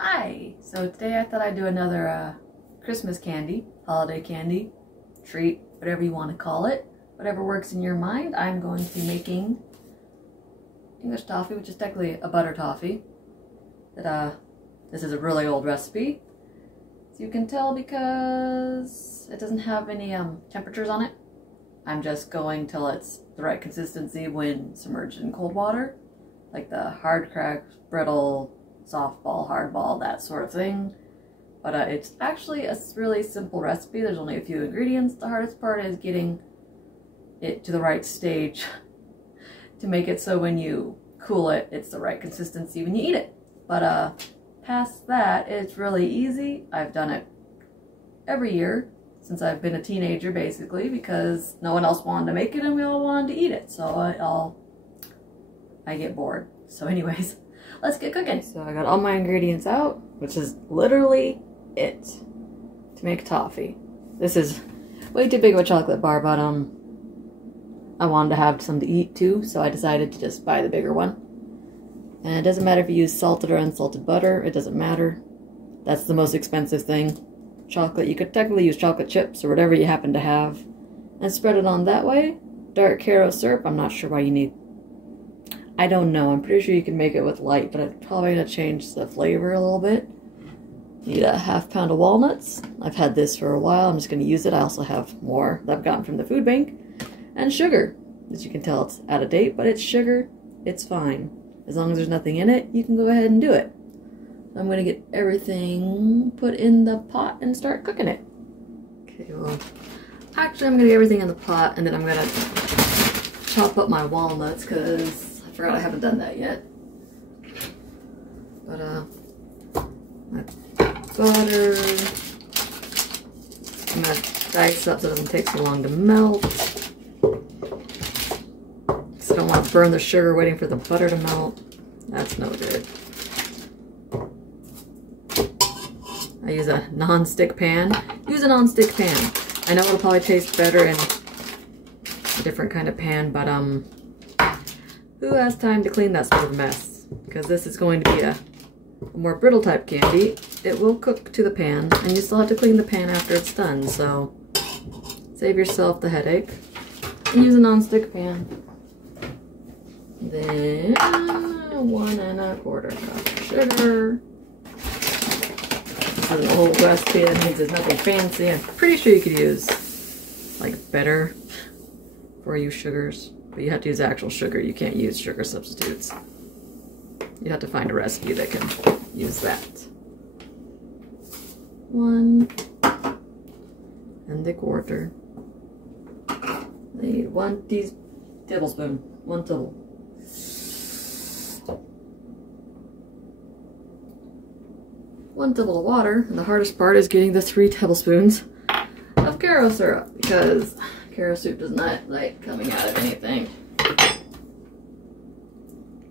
Hi! So today I thought I'd do another Christmas candy, holiday candy, treat, whatever you want to call it. Whatever works in your mind. I'm going to be making English Toffee, which is technically a butter toffee. This is a really old recipe. So you can tell because it doesn't have any temperatures on it. I'm just going till it's the right consistency when submerged in cold water. Like the hard crack, brittle, soft ball, hard ball, that sort of thing. But it's actually a really simple recipe. There's only a few ingredients. The hardest part is getting it to the right stage to make it so when you cool it, it's the right consistency when you eat it. But past that, it's really easy. I've done it every year since I've been a teenager, basically, because no one else wanted to make it and we all wanted to eat it. So I get bored. So anyways, let's get cooking. So I got all my ingredients out, which is literally it to make toffee. This is way too big of a chocolate bar, but I wanted to have some to eat too, so I decided to just buy the bigger one. And it doesn't matter if you use salted or unsalted butter, it doesn't matter. That's the most expensive thing. Chocolate, you could technically use chocolate chips or whatever you happen to have and spread it on that way. Dark Karo syrup, I'm not sure why you need. I don't know, I'm pretty sure you can make it with light, but I'm probably going to change the flavor a little bit. Need a ½ pound of walnuts. I've had this for a while, I'm just going to use it. I also have more that I've gotten from the food bank. And sugar. As you can tell, it's out of date, but it's sugar. It's fine. As long as there's nothing in it, you can go ahead and do it. I'm going to get everything put in the pot and start cooking it. Okay, well, actually I'm going to get everything in the pot, and then I'm going to chop up my walnuts, because I forgot I haven't done that yet. But, my butter, I'm going to dice up so it doesn't take so long to melt. Because I don't want to burn the sugar waiting for the butter to melt. That's no good. I use a non-stick pan. Use a non-stick pan. I know it'll probably taste better in a different kind of pan, but who has time to clean that sort of mess? Because this is going to be a more brittle type candy. It will cook to the pan, and you still have to clean the pan after it's done, so save yourself the headache. And use a non-stick pan. Then 1 1/4 cup of sugar. This is an old recipe, that means there's nothing fancy. I'm pretty sure you could use like better for you sugars, but you have to use actual sugar. You can't use sugar substitutes. You have to find a recipe that can use that. 1 1/4. I need 1 tablespoon. 1 table. 1 table of water, and the hardest part is getting the 3 tablespoons of Karo syrup, because Karo soup does not like coming out of anything.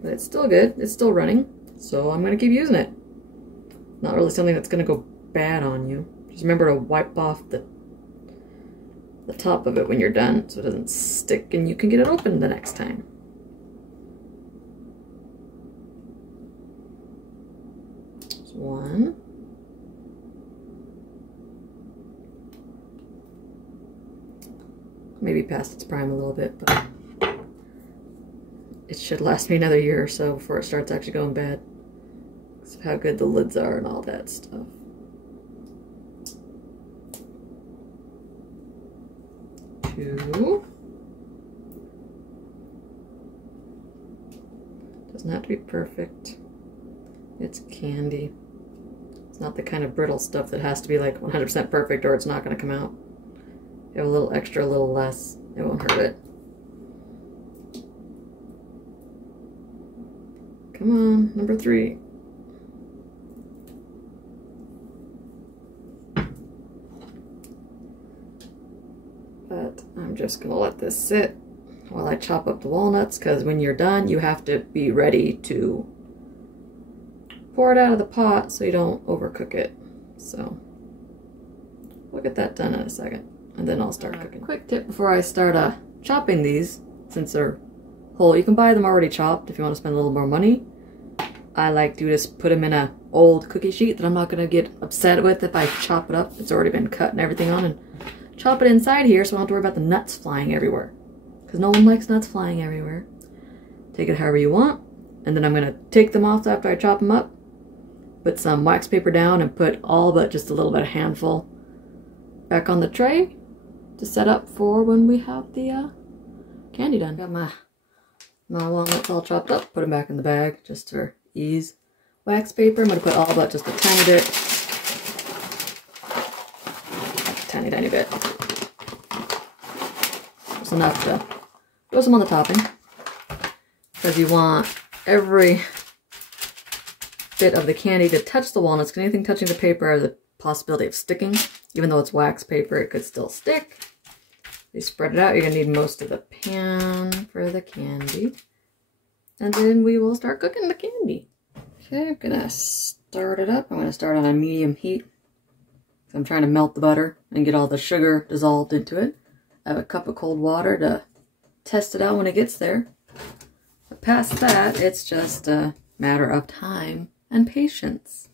But it's still good, it's still running, so I'm going to keep using it. Not really something that's going to go bad on you. Just remember to wipe off the top of it when you're done so it doesn't stick and you can get it open the next time. Just 1. Maybe past its prime a little bit, but it should last me another year or so before it starts actually going bad. Because of how good the lids are and all that stuff. 2. Doesn't have to be perfect. It's candy. It's not the kind of brittle stuff that has to be like 100% perfect or it's not going to come out. You have a little extra, a little less, it won't hurt it. Come on, number 3. But I'm just going to let this sit while I chop up the walnuts, because when you're done, you have to be ready to pour it out of the pot so you don't overcook it. So we'll get that done in a second, and then I'll start cooking. Quick tip before I start chopping these, since they're whole. You can buy them already chopped if you want to spend a little more money. I like to just put them in a old cookie sheet that I'm not going to get upset with if I chop it up. It's already been cut and everything on, and chop it inside here so I don't have to worry about the nuts flying everywhere. Because no one likes nuts flying everywhere. Take it however you want, and then I'm going to take them off after I chop them up, put some wax paper down, and put all but just a little bit of handful back on the tray to set up for when we have the candy done. Got my walnuts all chopped up, put them back in the bag just for ease. Wax paper, I'm going to put all but just a tiny bit. Tiny bit. Just enough to put some on the topping. Because you want every bit of the candy to touch the walnuts. Because anything touching the paper has a possibility of sticking. Even though it's wax paper, it could still stick. You spread it out, you're going to need most of the pan for the candy. And then we will start cooking the candy. Okay, I'm going to start it up. I'm going to start on a medium heat. I'm trying to melt the butter and get all the sugar dissolved into it. I have a cup of cold water to test it out when it gets there. But past that, it's just a matter of time and patience.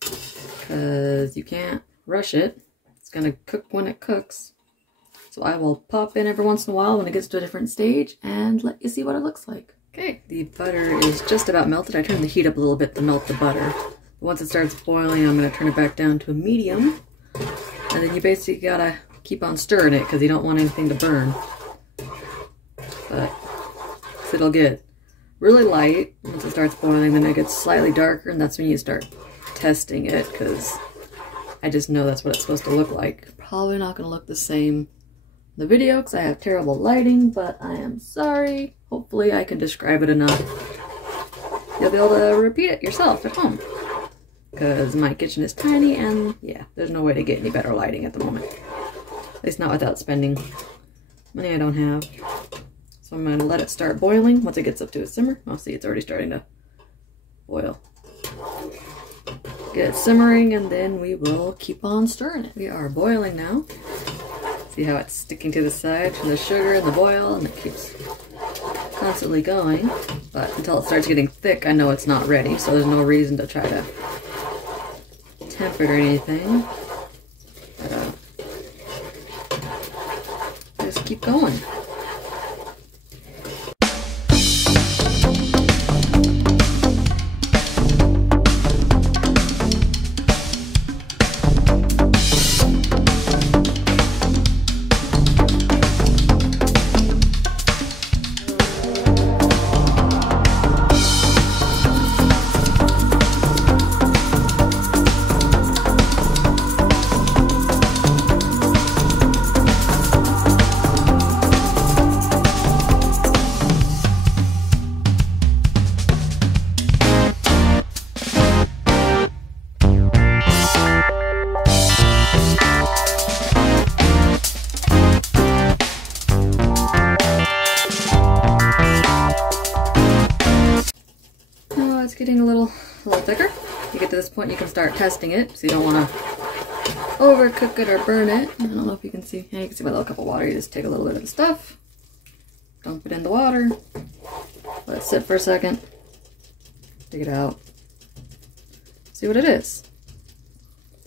Because you can't rush it. It's going to cook when it cooks. So I will pop in every once in a while when it gets to a different stage and let you see what it looks like. Okay, the butter is just about melted. I turned the heat up a little bit to melt the butter. Once it starts boiling, I'm going to turn it back down to a medium. And then you basically got to keep on stirring it because you don't want anything to burn. But it'll get really light once it starts boiling, then it gets slightly darker, and that's when you start testing it, because I just know that's what it's supposed to look like. Probably not going to look the same in the video because I have terrible lighting, but I am sorry. Hopefully I can describe it enough. You'll be able to repeat it yourself at home. Because my kitchen is tiny, and yeah, there's no way to get any better lighting at the moment. At least not without spending money I don't have. So I'm going to let it start boiling. Once it gets up to a simmer, I'll see it's already starting to boil. Get it simmering, and then we will keep on stirring it. We are boiling now. See how it's sticking to the side from the sugar and the boil, and it keeps constantly going. But until it starts getting thick, I know it's not ready, so there's no reason to try to temper it or anything. But, just keep going. Getting a little thicker. You get to this point, you can start testing it, so you don't want to overcook it or burn it. I don't know if you can see. Yeah, you can see my little cup of water. You just take a little bit of the stuff, dump it in the water, let it sit for a second, take it out, see what it is.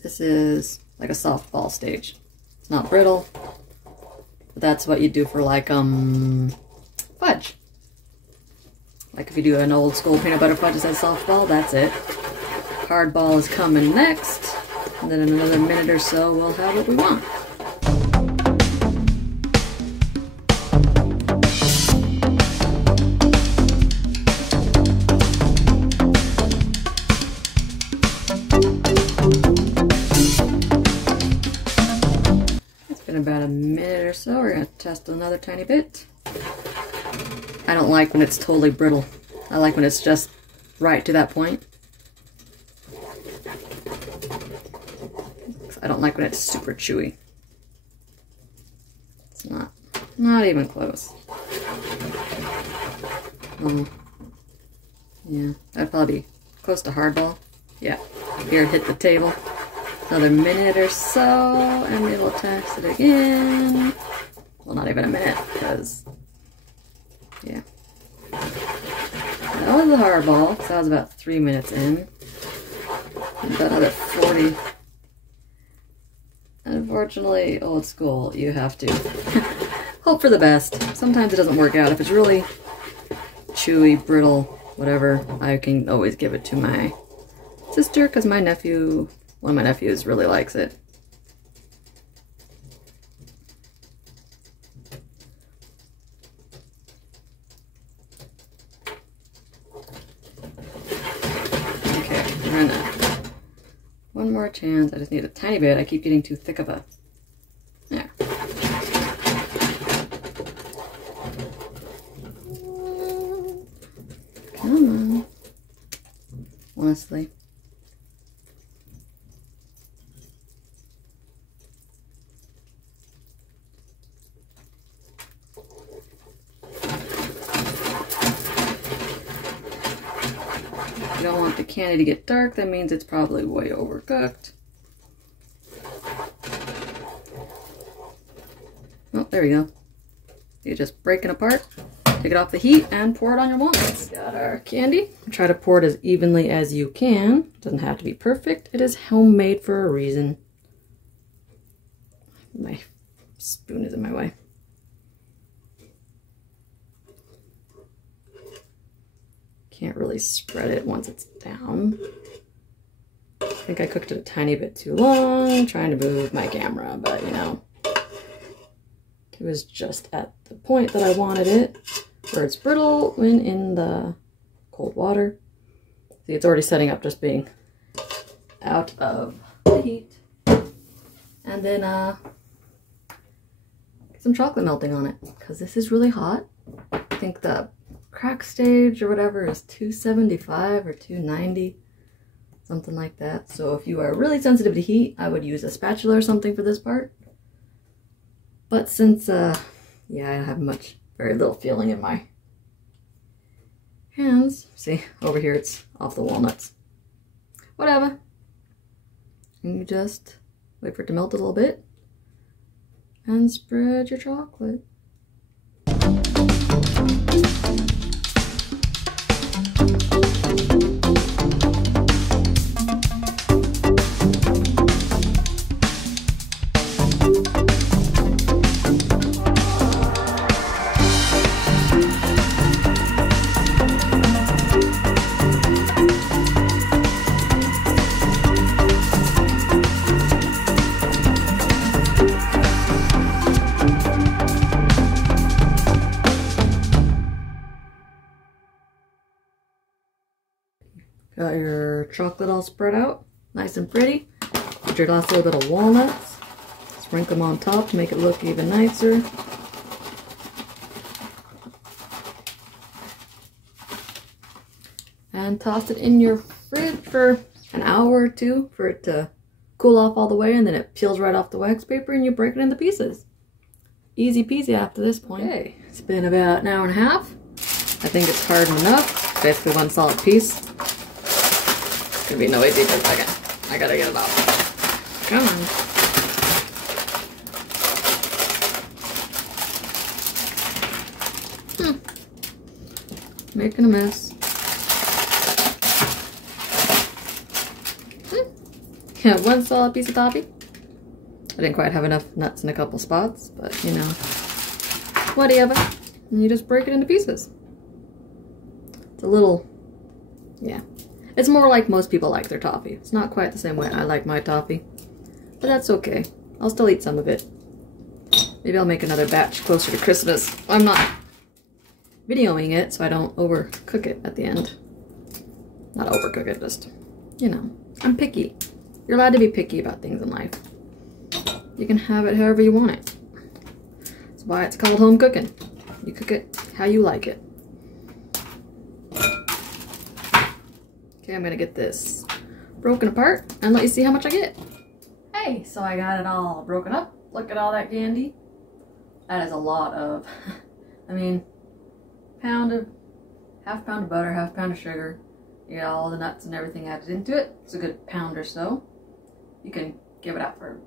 This is like a softball stage. It's not brittle, but that's what you do for like fudge. Like if you do an old school peanut butter fudge that says softball, that's it. Hardball is coming next, and then in another minute or so we'll have what we want. It's been about a minute or so. We're going to test another tiny bit. I don't like when it's totally brittle. I like when it's just right to that point. I don't like when it's super chewy. It's not even close. Yeah, that'd probably be close to hardball. Yeah, here it hit the table. Another minute or so, and we will test it again. Well, not even a minute, because yeah. That was a hard ball, because I was about 3 minutes in. About another 40. Unfortunately, old school, you have to hope for the best. Sometimes it doesn't work out. If it's really chewy, brittle, whatever, I can always give it to my sister, because my nephew, one of my nephews really likes it. Okay, we're gonna, one more chance. I just need a tiny bit. I keep getting too thick of a, there. Come on. Honestly. You don't want the candy to get dark, that means it's probably way overcooked. Oh, there we go. You just break it apart, take it off the heat, and pour it on your walnuts. Got our candy. Try to pour it as evenly as you can. It doesn't have to be perfect. It is homemade for a reason. My spoon is in my way. Can't really spread it once it's down. I think I cooked it a tiny bit too long, trying to move my camera, but you know, it was just at the point that I wanted it, where it's brittle when in the cold water. See, it's already setting up just being out of the heat. And then get some chocolate melting on it, because this is really hot. I think the crack stage or whatever is 275 or 290, something like that. So if you are really sensitive to heat, I would use a spatula or something for this part. But since yeah, I have very little feeling in my hands. See, over here it's off the walnuts. Whatever. And you just wait for it to melt a little bit and spread your chocolate. Got your chocolate all spread out, nice and pretty. Put your last little bit of walnuts, sprinkle them on top to make it look even nicer. And toss it in your fridge for an hour or two for it to cool off all the way, and then it peels right off the wax paper and you break it into pieces. Easy peasy after this point. Okay, it's been about an hour and a half. I think it's hardened enough. Basically one solid piece. It's gonna be noisy for a second. I gotta get it off. Come on. Making a mess. Yeah, one solid piece of toffee. I didn't quite have enough nuts in a couple spots, but you know, whatever. And you just break it into pieces. It's a little, yeah. It's more like most people like their toffee. It's not quite the same way I like my toffee, but that's okay. I'll still eat some of it. Maybe I'll make another batch closer to Christmas. I'm not videoing it so I don't overcook it at the end. Not overcook it, just, you know, I'm picky. You're allowed to be picky about things in life. You can have it however you want it. That's why it's called home cooking. You cook it how you like it. Okay, I'm gonna get this broken apart and let you see how much I get. Hey, so I got it all broken up. Look at all that candy. That is a lot of, I mean, half pound of butter, half pound of sugar. You got all the nuts and everything added into it. It's a good pound or so. You can give it out for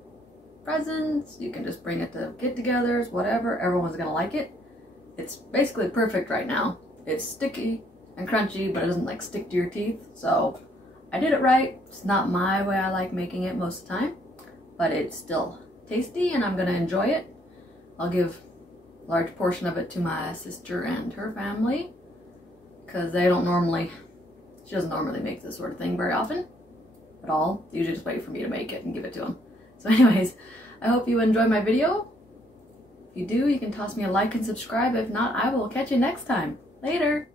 presents. You can just bring it to get-togethers, whatever. Everyone's gonna like it. It's basically perfect right now. It's sticky. and crunchy, but it doesn't like stick to your teeth. So I did it right. It's not my way I like making it most of the time, but it's still tasty and I'm gonna enjoy it. I'll give a large portion of it to my sister and her family because she doesn't normally make this sort of thing very often at all. They usually just wait for me to make it and give it to them. So anyways, I hope you enjoyed my video. If you do, you can toss me a like and subscribe. If not, I will catch you next time. Later!